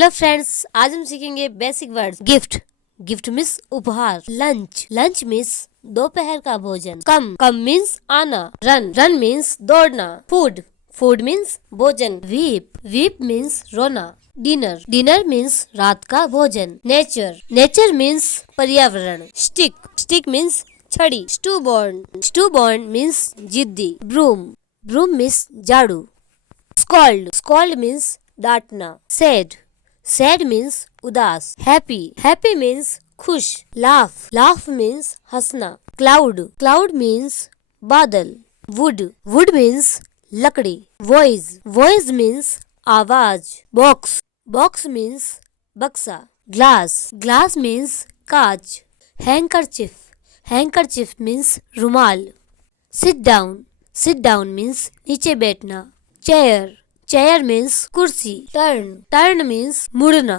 Hello friends, आज हम सीखेंगे basic words. Gift, gift means उपहार। लंच, लंच मीन्स दोपहर का भोजन। कम मीन्स आना। रन, रन मीन्स दौड़ना। फूड, फूड मीन्स भोजन। वीप, वीप मीन्स रोना। डिनर, डिनर मीन्स रात का भोजन। नेचर, नेचर मीन्स पर्यावरण। स्टिक, स्टिक मीन्स छड़ी। स्टूबॉर्न, स्टूबॉर्न मीन्स जिद्दी। ब्रूम, ब्रूम मीन्स झाड़ू। स्कॉल्ड, स्कॉल्ड मीन्स डांटना। सैड, सैड मीन्स उदास। हैप्पी, हैप्पी मीन्स खुश। लाफ, लाफ मीन्स हंसना। क्लाउड, क्लाउड मीन्स बादल। वुड, वुड मीन्स लकड़ी। वॉइस, वॉइस मीन्स आवाज। बॉक्स, बॉक्स मीन्स बक्सा। ग्लास, ग्लास मीन्स कांच। हैंकरचिफ, हैंकरचिफ मीन्स रुमाल। Sit down, sit down means नीचे बैठना। चेयर, चेयर मीन्स कुर्सी। टर्न, टर्न मीन्स मुड़ना।